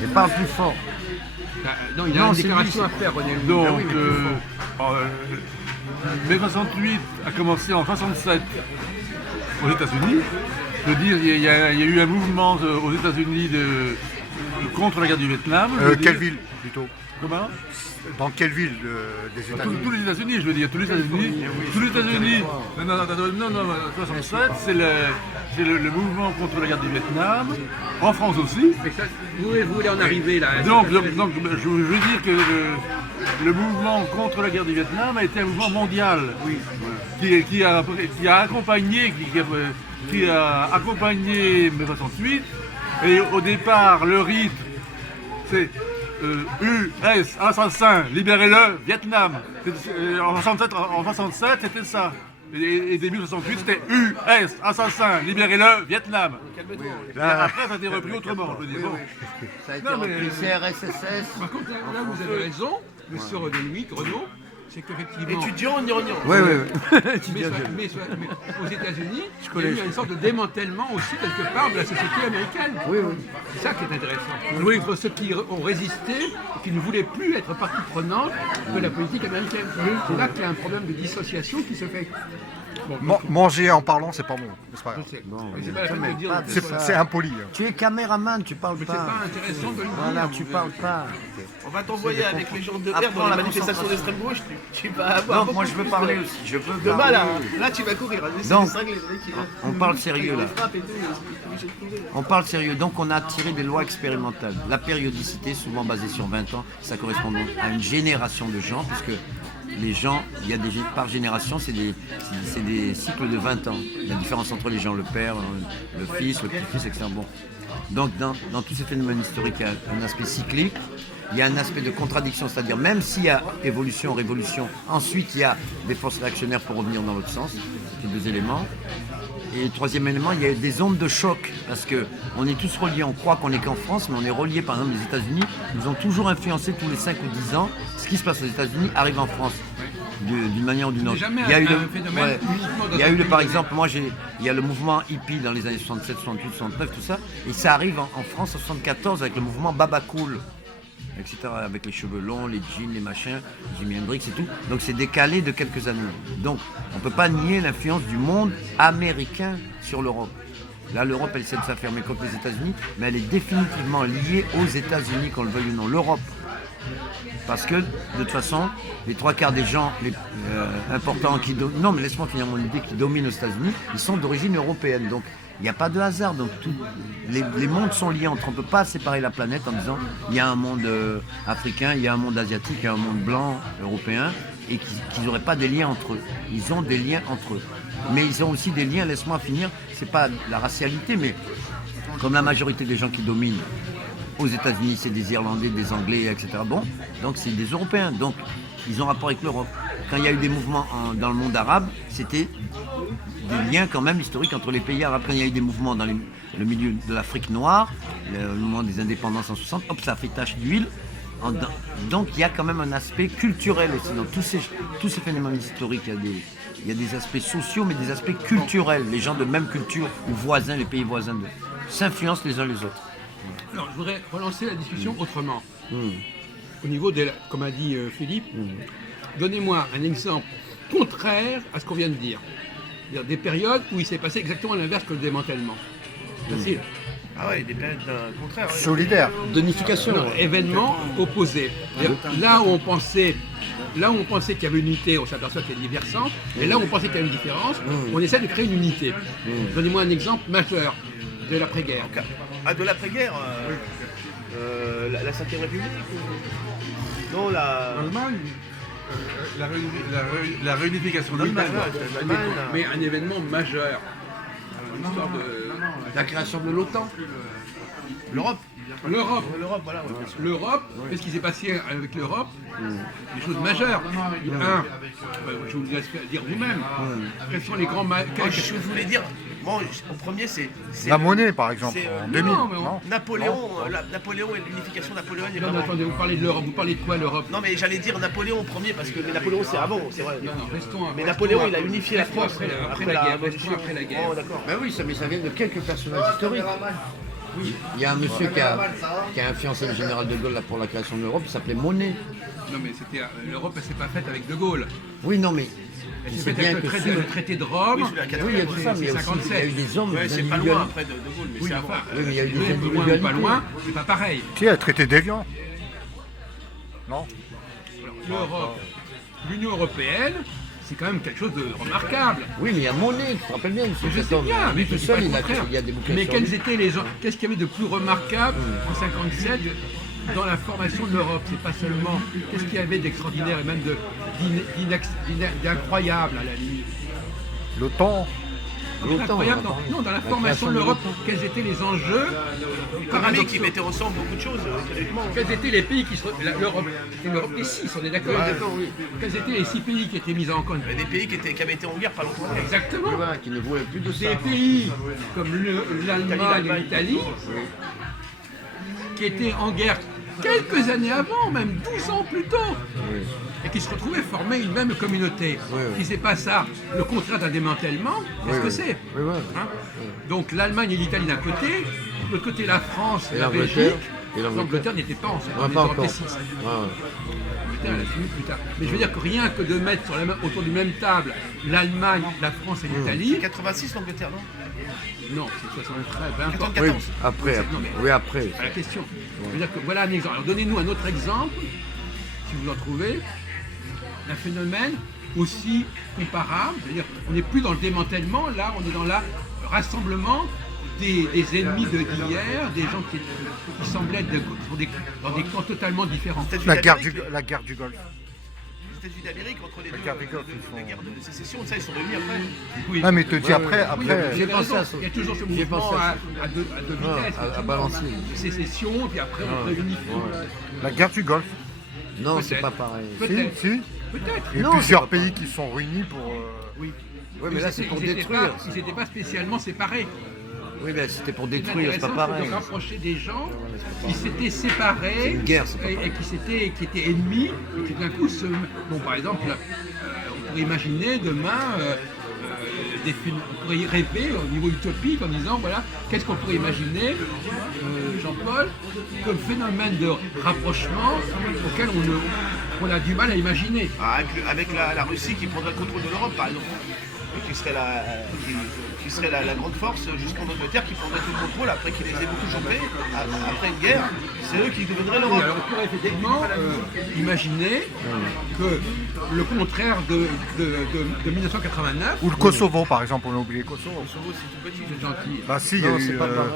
Bon. Parle plus fort. Non, il y a une déclaration à faire, René. Donc, Ah oui, mais plus fort. mai 68 a commencé en 67 aux États-Unis. Je veux dire, il y a eu un mouvement aux États-Unis contre la guerre du Vietnam. Quelle ville plutôt? Comment? Dans quelle ville des États-Unis? Tous les États-Unis, je veux dire, tous les États-Unis. Tous les États-Unis. Non, 67, c'est le mouvement contre la guerre du Vietnam. En France aussi. Mais ça, vous voulez en arriver là. Donc, je veux dire que le mouvement contre la guerre du Vietnam a été un mouvement mondial. Oui. Qui a accompagné mai 68. Et au départ, le rythme, c'est US, assassin, libérez-le, Vietnam. En 67, c'était ça. Et début 68, c'était US, assassin, libérez-le, Vietnam. Après, ça a été repris autrement, je veux dire. Bon. Ça a été Non, mais- repris CRSSS. Par contre, là, vous avez raison, monsieur Renaud, c'est qu'effectivement. Étudiant, gnangnan. Oui. Mais aux États-Unis, il y a eu une sorte de démantèlement aussi quelque part de la société américaine. Oui. C'est ça qui est intéressant. Entre ceux qui ont résisté et qui ne voulaient plus être partie prenante de la politique américaine. C'est là qu'il y a un problème de dissociation qui se fait. Bon, Manger en parlant, c'est pas bon. C'est pas je grave. sais. Mais c'est pas la peine de dire. pas que de ce C'est soit- c'est impoli. Tu es caméraman, tu parles Mais c'est pas. pas intéressant de le dire. Voilà, tu parles pas. On va t'envoyer avec les gens de R Apprends dans la les manifestations concentration. d'extrême gauche. Tu vas avoir. Donc beaucoup moi je veux plus parler de- aussi. Je veux De mal, parler. là tu vas courir. Donc, on on parle sérieux là. On parle sérieux. Donc on a tiré des lois expérimentales. La périodicité, souvent basée sur 20 ans, ça correspond donc à une génération de gens, puisque les gens, il y a par génération, c'est des cycles de 20 ans. La différence entre les gens, le père, le fils, le petit-fils, etc. Bon. Donc dans tous ces phénomènes historiques, il y a un aspect cyclique. Il y a un aspect de contradiction, c'est-à-dire même s'il y a évolution, révolution, ensuite il y a des forces réactionnaires pour revenir dans l'autre sens. C'est deux éléments. Et le troisième élément, il y a des ondes de choc, parce qu'on est tous reliés, on croit qu'on n'est qu'en France, mais on est reliés, par exemple, les États-Unis nous ont toujours influencé tous les 5 ou 10 ans. Ce qui se passe aux États-Unis arrive en France, d'une manière ou d'une autre. jamais Il y a eu un phénomène uniquement dans il y a un eu pays par donné. exemple, il y a le mouvement hippie dans les années 67, 68, 69, tout ça, et ça arrive en France en 74 avec le mouvement Baba Cool, etc., avec les cheveux longs, les jeans, les machins, Jimi Hendrix et tout. Donc c'est décalé de quelques années. Donc on ne peut pas nier l'influence du monde américain sur l'Europe. Là, l'Europe, elle essaie de s'affirmer contre les États-Unis, mais elle est définitivement liée aux États-Unis, qu'on le veuille ou non. L'Europe. Parce que, de toute façon, les trois quarts des gens importants non, mais laisse-moi finir mon idée, qui dominent aux États-Unis, ils sont d'origine européenne. Donc, il n'y a pas de hasard. Donc, les mondes sont liés entre. On ne peut pas séparer la planète en disant il y a un monde africain, il y a un monde asiatique, il y a un monde blanc, européen, et qu'ils n'auraient pas des liens entre eux. Ils ont des liens entre eux. Mais ils ont aussi des liens, laisse-moi finir, c'est pas la racialité, mais comme la majorité des gens qui dominent aux États-Unis, c'est des Irlandais, des Anglais, etc. Bon, donc c'est des Européens, donc ils ont rapport avec l'Europe. Quand il y a eu des mouvements dans le monde arabe, c'était des liens quand même historiques entre les pays arabes. Quand il y a eu des mouvements dans le milieu de l'Afrique noire, le moment des indépendances en 60, hop, ça a fait tache d'huile. Donc il y a quand même un aspect culturel aussi. Dans tous ces phénomènes historiques, il y a des aspects sociaux, mais des aspects culturels. Les gens de même culture ou voisins, les pays voisins s'influencent les uns les autres. Alors, je voudrais relancer la discussion autrement. Au niveau comme a dit Philippe, donnez-moi un exemple contraire à ce qu'on vient de dire. C'est-à-dire des périodes où il s'est passé exactement l'inverse que le démantèlement. Facile. Ah ouais, des périodes contraires. Ouais. Solidaire. Donification. Non, événements opposés. Là où on pensait qu'il y avait une unité, on s'aperçoit qu'il y a des versants. Et là où on pensait qu'il y avait une différence, on essaie de créer une unité. Donnez-moi un exemple majeur de l'après-guerre. Ah, de l'après-guerre la 5ème République Non, la. L'Allemagne, la réunification d'Allemagne. Mais un événement majeur. L'histoire de La création de l'OTAN. L'Europe. l'Europe. L'Europe, voilà. Ouais. L'Europe, qu'est-ce qui s'est passé avec l'Europe? Des choses majeures. Je vous laisse dire vous-même. Quels sont les grands... Je voulais dire, moi, en premier, c'est. La monnaie, par exemple, c'est, en 2000. non, mais on- non Napoléon, Napoléon et l'unification napoléonienne. est Non, mais vraiment- attendez, vous parlez de l'Europe. Vous parlez de quoi, l'Europe? Non, mais j'allais dire Napoléon en premier parce que mais Napoléon c'est avant, c'est vrai. Non, restons... Mais restons Napoléon, à- il a unifié la restons France après la guerre. Restons après la guerre. Oh, d'accord. Ben oui, mais ça vient de quelques personnages historiques. Il y a un monsieur qui a influencé le général de Gaulle là, pour la création de l'Europe, il s'appelait Monet. Non, mais l'Europe, elle s'est pas faite avec De Gaulle. Oui, non, mais Elle tu s'est sais faite bien avec que le traité de Rome. oui, il y a tout ça, mais il y a aussi il y a eu des hommes, Ouais, des c'est pas individuels. loin après de Gaulle, mais Oui, c'est enfin, avant. Oui, mais il y a eu des loin ou individualités. pas loin, c'est pas pareil. Si, elle a traité d'Évian. Non. Alors, l'Europe, l'Union européenne, c'est quand même quelque chose de remarquable. Oui, mais il y a Monet, tu te rappelles bien, Je cet sais homme. bien, mais Lui je tout dis pas seul, le il contraire. y a des bouquins Mais sur quels lui. étaient qu'est-ce qu'il y avait de plus remarquable en 57 dans la formation de l'Europe? C'est pas seulement qu'est-ce qu'il y avait d'extraordinaire et même d'incroyable à la limite. L'OTAN. Incroyable, non, dans la formation de l'Europe, quels étaient les enjeux L'économie qui paradoxaux? mettait ensemble beaucoup de choses économiquement. Quels étaient les pays qui se... L'Europe, c'était l'Europe des 6, on est d'accord? Oui. Quels étaient les 6 pays qui étaient mis en compte? Il y avait des pays qui avaient été en guerre pas longtemps. Exactement. Voilà, qui ne voulait plus de ça. Des pays comme l'Allemagne et l'Italie, qui étaient en guerre quelques années avant, même 12 ans plus tôt, et qui se retrouvaient former une même communauté. Oui. Si c'est pas ça, le contrat d'un démantèlement, qu'est-ce que c'est? Oui, oui. Hein? Donc l'Allemagne et l'Italie d'un côté, de l'autre côté la France et Et la l'Angleterre. Belgique. Et l'Angleterre. L'Angleterre n'était pas ensemble, Ouais, on pas était en encore. P6. Ouais, ouais. L'Angleterre, elle a fini plus tard. Mais je veux dire que rien que de mettre autour d'une même table l'Allemagne, la France et l'Italie, 86 l'Angleterre, non non, c'est 73, peu importe. 74. Oui, après. Non, mais- Oui, après. À la question. Je veux dire que voilà un exemple. Alors donnez-nous un autre exemple, si vous en trouvez, d'un phénomène aussi comparable. C'est-à-dire on n'est plus dans le démantèlement, là on est dans le rassemblement des ennemis d'hier, des gens qui semblaient être dans des camps totalement différents. La guerre du Golfe. Les États-Unis d'Amérique entre les deux, guerre des Golfe, les ils deux sont- guerres de sécession, ça ils sont réunis après. Oui. Ah, mais te dis Ouais, après, ouais. Oui, après. j'ai pensé raison. à ça. Il y a toujours ce J'ai mouvement pensé à à deux vitesses. à balancer. Sécession, puis après on réunifie. La guerre du Golfe. Non, c'est Peut-être. pas pareil. Si, Peut-être. si. Peut-être. Il y a Non, plusieurs c'est pas pays qui sont réunis pour. Oui. Oui, mais là, c'est pour Ils étaient détruire. pas- Ils n'étaient pas spécialement séparés. Oui, mais c'était pour C'est détruire, c'est pas intéressant, pareil. c'est de rapprocher des gens qui s'étaient séparés C'est une guerre, c'est pas et pareil. qui étaient ennemis et qui d'un coup se... Bon, par exemple, on pourrait imaginer demain, on pourrait y rêver au niveau utopique en disant, voilà, qu'est-ce qu'on pourrait imaginer, Jean-Paul, comme phénomène de rapprochement auquel on a du mal à imaginer. Ah, avec la Russie qui prendrait le contrôle de l'Europe par exemple. Et qui serait la grande force jusqu'en Angleterre qui prendrait tout le contrôle après qu'ils les aient beaucoup chopés, après une guerre, c'est eux qui deviendraient Oui, l'Europe. alors on pourrait effectivement imaginer que le contraire de 1989, Ou le Kosovo, par exemple, on a oublié le Kosovo. Kosovo, c'est tout petit. c'est gentil. Bah, si, il y a Non, eu. c'est pas pareil.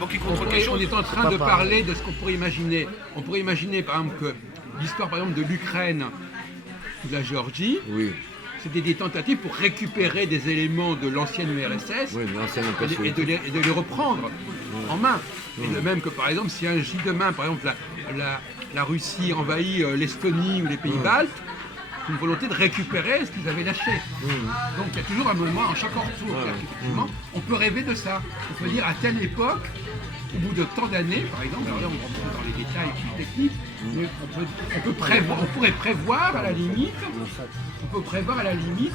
Donc ils On contrôlent quelque chose. est en train pas de pareil. parler de ce qu'on pourrait imaginer. On pourrait imaginer par exemple que l'histoire par exemple de l'Ukraine ou de la Géorgie, Oui, c'était des tentatives pour récupérer des éléments de l'ancienne URSS oui, mais l'ancienne et de les reprendre en main. Et de même que par exemple si demain par exemple la Russie envahit l'Estonie ou les pays baltes, c'est une volonté de récupérer ce qu'ils avaient lâché. Donc il y a toujours un moment en chaque retour. Effectivement, on peut rêver de ça. On peut dire à telle époque, au bout de tant d'années, par exemple, alors là on rentre dans les détails plus techniques, mais on pourrait prévoir à la limite,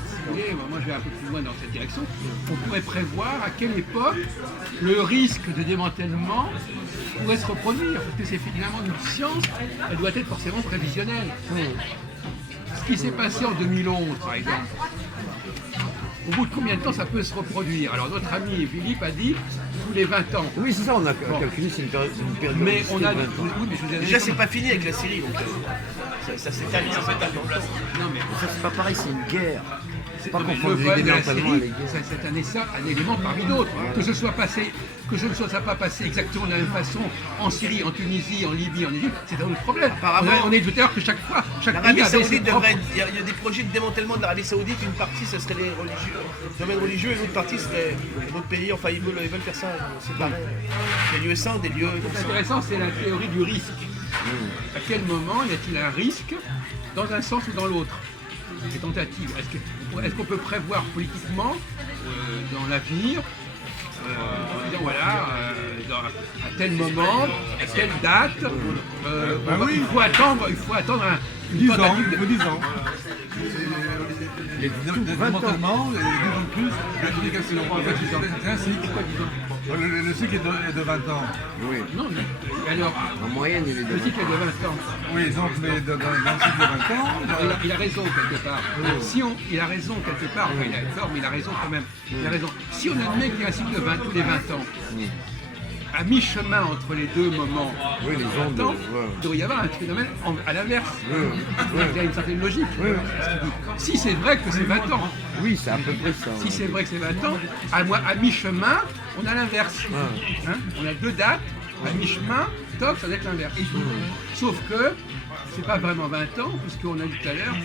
si vous voulez, moi je vais un peu plus loin dans cette direction, on pourrait prévoir à quelle époque le risque de démantèlement pourrait se reproduire, parce que c'est finalement une science, elle doit être forcément prévisionnelle. Ce qui s'est passé en 2011, par exemple, au bout de combien de temps ça peut se reproduire? Alors notre ami Philippe a dit tous les 20 ans. Oui, c'est ça, on a calculé, c'est une période. Mais on a... de 20 ans. Oui, mais je vous ai Déjà c'est pas fini avec la Syrie, donc ça s'étale dans le temps. Non, mais Ça, c'est pas pareil, c'est une guerre. C'est pas non, mais confondre le les problème de la démantèlements et Syrie, les guerres. c'est un élément parmi d'autres. Que ce ne soit pas passé exactement de la même façon en Syrie, en Tunisie, en Libye, en Égypte, c'est un autre problème. Apparemment- On est tout à l'heure que chaque pays L'Arabie avait ses Saoudite propres... devrait. Il y a des projets de démantèlement de l'Arabie Saoudite. Une partie, ça serait les religieux, domaines religieux, et l'autre partie serait d'autres pays. Enfin, ils veulent faire ça séparer. Des lieux saints, des lieux comme Ce qui est ça. intéressant, c'est la théorie du risque. À quel moment y a-t-il un risque dans un sens ou dans l'autre? Les tentatives. Est-ce qu'on peut prévoir politiquement dans l'avenir, en disant voilà, à tel moment, à telle date, il faut attendre une 10 ans, tentative il de- faut 10 ans. Les démantèlements, les 10 ans de plus, l'application. En fait, c'est un cycle. Le cycle est de 20 ans. Oui. Non, mais alors, En moyenne, il est de le cycle est de 20 ans. Oui, donc, mais dans un cycle de 20 ans, Il a raison quelque part. Si on, il a raison quelque part, enfin, il a tort, mais il a raison quand même. Il a raison. Si on admet qu'il y a un cycle de 20 tous les 20 ans, à mi-chemin entre les deux moments, Oui, les ondes. 20 ans, Ouais. il devrait y avoir un phénomène à l'inverse. Il y a une certaine logique. Si c'est vrai que c'est 20 ans, Oui, c'est à peu près ça. si c'est vrai que c'est 20 ans, à mi-chemin, on a l'inverse. Hein, on a deux dates, à mi-chemin, toc, ça doit être l'inverse. Sauf que c'est pas vraiment 20 ans, puisqu'on a dit tout à l'heure,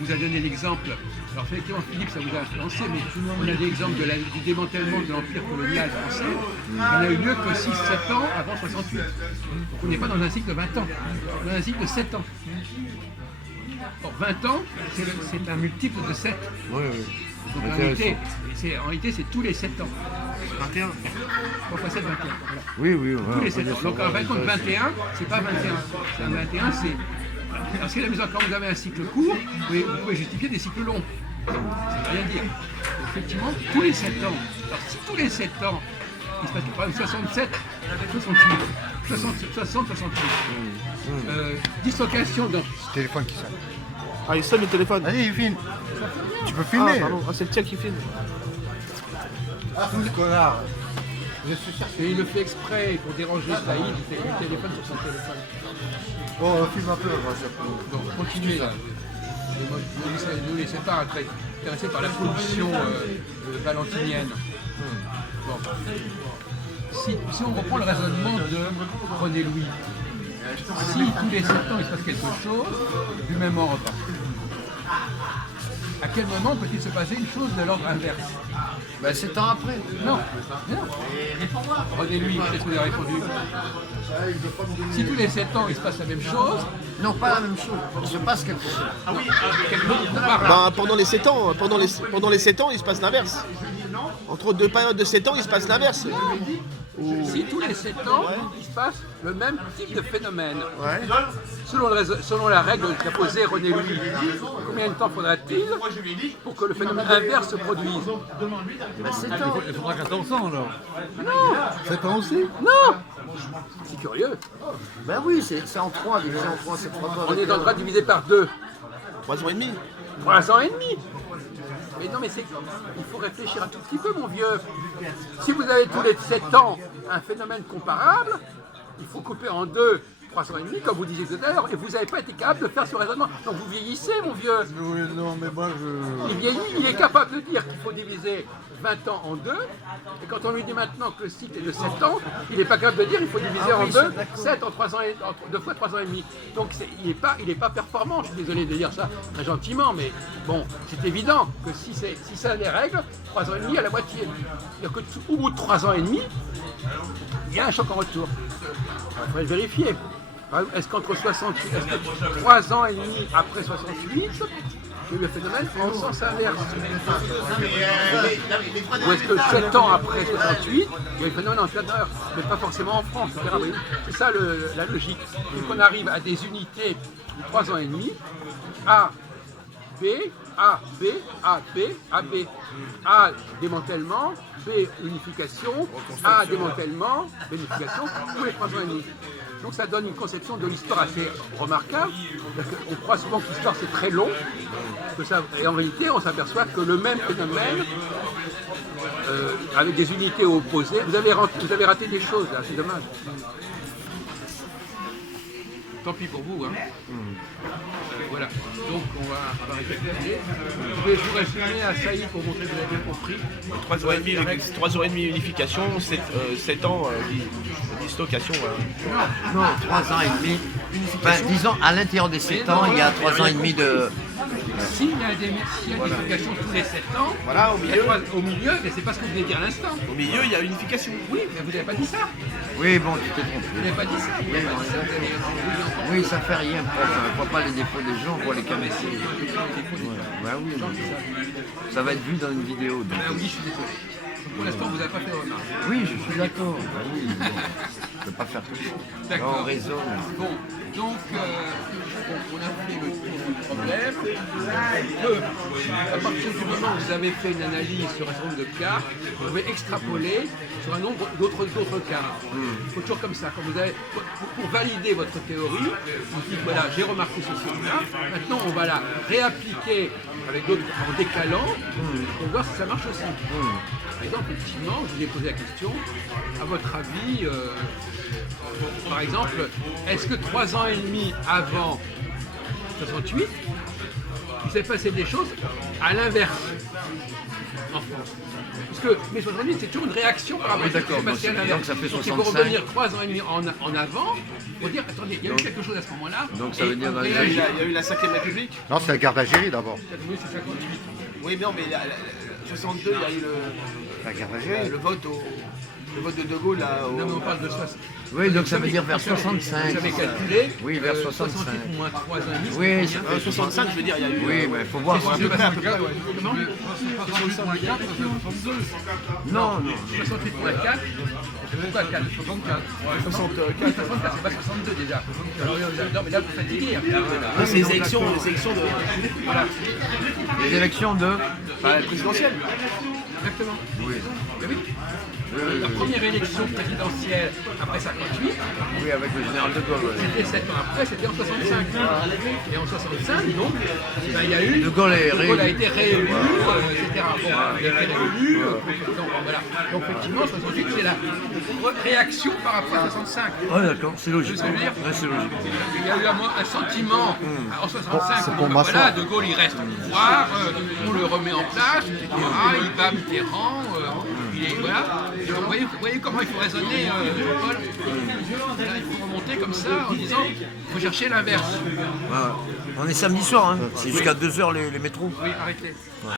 vous a donné l'exemple. Alors effectivement, Philippe, ça vous a influencé, mais on a des exemples du démantèlement de l'empire colonial français. On n'a eu lieu que 6-7 ans avant 68. Donc on n'est pas dans un cycle de 20 ans, on est dans un cycle de 7 ans. Or 20 ans, c'est un multiple de 7. Oui, oui. Donc en réalité, c'est tous les 7 ans. 21. 3 fois 7, 21. Voilà. Oui, oui, Tous les 7 ans. Donc en fin de compte, 21, c'est pas 21. C'est un 21, c'est. Parce que la maison, quand vous avez un cycle court, vous pouvez justifier des cycles longs. C'est rien dire. Effectivement, tous les 7 ans. Alors si tous les 7 ans, il se passe par exemple 67, 68, 60, 68. Dislocation dans. C'est le téléphone qui sonne. Ah, il sonne le téléphone. Allez, filme. Tu peux Ah, filmer. pardon. Ah, c'est le tien qui filme. Le connard. Je suis cherché. Et il le fait exprès pour déranger Saïd, il fait le téléphone sur son téléphone. Oh, filme un peu. Roger. Donc continuez là. Ne vous laissez pas intéressés par la pollution valentinienne. Bon. Si on reprend le raisonnement de René Louis, si tous les 7 ans il se passe quelque chose, du même ordre, à quel moment peut-il se passer une chose de l'ordre inverse? Ben, 7 ans après. Non, non. René Louis, qu'est-ce que vous avez répondu? Si tous les 7 ans il se passe la même chose, Non, pas la même chose. Il se passe quelque chose. quelque chose de comparable. Bah, pendant les 7 ans, pendant les 7 ans, il se passe l'inverse. Entre deux périodes de 7 ans, il se passe l'inverse. Si tous les 7 ans, il se passe le même type de phénomène. Ouais. Selon la règle qu'a posée René Louis, combien de temps faudra-t-il pour que le phénomène inverse se produise? il faudra 14 ans alors. Non, 7 ans aussi. non. C'est curieux. Ben oui, c'est en 3, divisé en 3, c'est 3 On est en train de diviser par 2. 3 ans et demi. 3 ans et demi. Mais non, mais il faut réfléchir un tout petit peu, mon vieux. Si vous avez tous les 7 ans un phénomène comparable, il faut couper en 2 3 ans et demi, comme vous disiez tout à l'heure, et vous n'avez pas été capable de faire ce raisonnement. Donc vous vieillissez, mon vieux. Oui, non, mais moi je. Il vieillit, il est capable de dire qu'il faut diviser 20 ans en 2, et quand on lui dit maintenant que le cycle est de 7 ans, il n'est pas capable de dire qu'il faut diviser en 2, 7 en 3 ans et, en 2 fois 3 ans et demi. Donc il n'est pas performant, je suis désolé de dire ça très gentiment, mais bon, c'est évident que si ça les règles, 3 ans et demi à la moitié. C'est-à-dire qu'au bout de 3 ans et demi, il y a un choc en retour. Il faudrait le vérifier. Est-ce qu'entre 3 ans et demi après 68, il y a eu le phénomène en sens inverse? Ou est-ce que 7 ans après 68, il y a eu le phénomène en sens inverse? Mais pas forcément en France, etc. C'est ça la logique. Donc on arrive à des unités de 3 ans et demi, A, B, A, B, A, B, A, B. A, démantèlement, B, unification, A, démantèlement, B, unification, tous les 3 ans et demi. Donc ça donne une conception de l'histoire assez remarquable. On croit souvent que l'histoire c'est très long, et en réalité on s'aperçoit que le même phénomène, avec des unités opposées, vous avez raté des choses là, c'est dommage. Tant pis pour vous, hein. Voilà, donc on va récapituler. Je vais vous résumer à Saïd pour montrer que vous avez bien compris. 3 ans et demi unification, 7 ans dislocation. Non, 3 ans et demi. Enfin, disons, à l'intérieur des 7 ans, il y a 3 ans et demi de. S'il y a des unifications tous les 7 ans, Voilà, au milieu. au milieu, mais c'est pas ce que vous venez de dire à l'instant. Au milieu, il y a unification. Oui, mais vous n'avez pas dit ça. Oui, bon, tu t'es Vous trompé. n'avez pas dit ça. Vous n'avez pas dit ça. Vous avez encore Oui, ça fait rien, prof. On ne voit pas les défauts des gens, on voit les qualités. Bah oui, ça va être vu dans une vidéo. donc. Ah oui, je suis désolé. Pour l'instant, vous n'avez pas fait de remarque. Oui, je suis d'accord. Bah oui, bon. Je ne peux pas faire tout ça. Là, D'accord. on raisonne. Bon, Donc, on a fait le tour du problème. À partir du moment où vous avez fait une analyse sur un certain nombre de cas, vous pouvez extrapoler sur un nombre d'autres cas. Il faut toujours comme ça. Quand vous avez, pour valider votre théorie, vous dites voilà, j'ai remarqué ceci ou là. Maintenant, on va la réappliquer avec d'autres en décalant pour voir si ça marche aussi. Par exemple, effectivement, je vous ai posé la question, à votre avis, par exemple, est-ce que 3 ans et demi avant 68, il s'est passé des choses à l'inverse en France? Parce que mai 68, c'est toujours une réaction par rapport à ce qui s'est passé à l'inverse. donc ça fait Donc il faut 65. revenir 3 ans et demi en avant pour dire, attendez, il y a eu quelque chose à ce moment-là. Donc ça veut dire dans les Il y a eu la 5ème République. Non, c'est la guerre d'Algérie d'abord. Oui, c'est 58. Oui, mais non, mais 62, il y a eu La guerre d'Algérie. le vote de De Gaulle là. Non, mais on parle de 60. Oui, donc ça veut dire vers 65. Vous avez calculé. Oui, vers 65. 68 moins 3 ans et demi. Oui, c'est c'est- combien 65, je veux dire, il y a eu. Oui, mais il faut voir. C'est à peu près, à peu près, ouais. Comment Non, non. 68 moins 4, c'est pas 4, 64. 64. 64, c'est pas 62 déjà. Alors, non, mais là, vous fatiguez. Ah, c'est les élections de. Voilà, Les élections de. Présidentielle. exactement. Oui. Mais oui. La première élection présidentielle après 58, Oui, avec le général de Gaulle. ouais. c'était 7 ans après, c'était en 65. Et en 65, donc, ben, il y a eu. De Gaulle est a réélu. été réélu, etc. Bon, il a été réélu. Donc, voilà. Donc, effectivement, 68, c'est la réaction par rapport à 65. Ah, d'accord, c'est logique. Ce que je veux dire. Ouais, c'est logique. Il y a eu un sentiment en 65, c'est on dit, pour ben ma voilà, soeur. De Gaulle il reste au pouvoir, on le remet en place, etc. Il bat Mitterrand, il est, voilà. Et donc, vous voyez comment il faut raisonner, Paul. Là, il faut remonter comme ça en disant, il faut chercher l'inverse. Ouais, ouais. On est samedi soir, hein. C'est jusqu'à 2h les métros. Oui, arrêtez.